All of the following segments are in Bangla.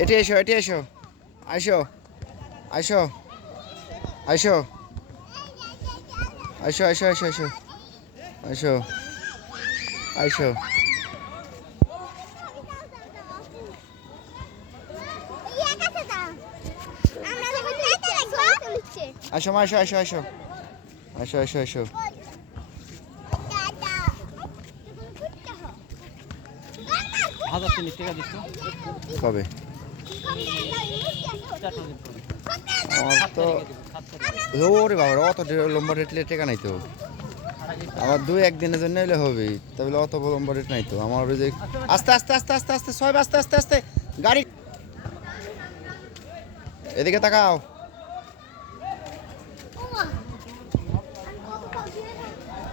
এটি এসো এটি এসো আইসো আইসো আইসো আইসো আইসো আইসো আইসো আইসো আইসো আসো মা আসো আসো আসো আসো আসো আসো কবে আমার তো ওরে বাবা অত লম্বা রেট টেকা নাই তো আমার 2-1 দিনের জন্য এলে হবে তবে অত লম্বা রেট নাই তো আমার ওই যে আস্তে আস্তে আস্তে আস্তে আস্তে সব আস্তে আস্তে আস্তে গাড়ি এদিকে তাকাও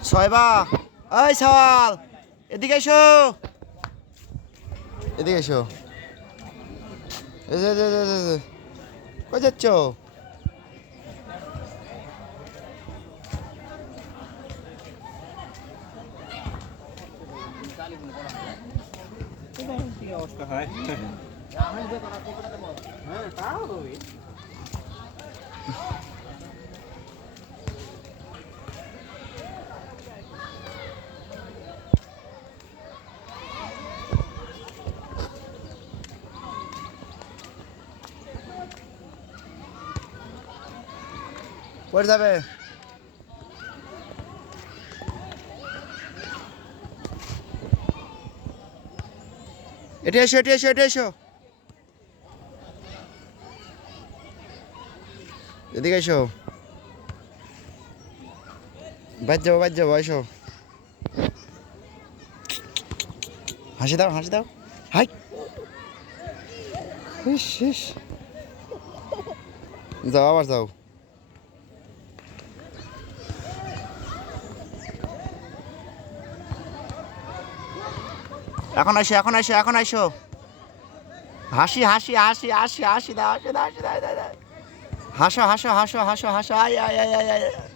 ছয়বা এই সওয়াল এদিকে এসো এদিকে এসো কই যাচ্ছ কই যাবে এটি এসো এটি এসো এটি এসো এদিকে এসো বাজ যাবো এসো হাসি দাও হাই যাও আবার যাও এখন আইসো হাসি দাও হাসো আয়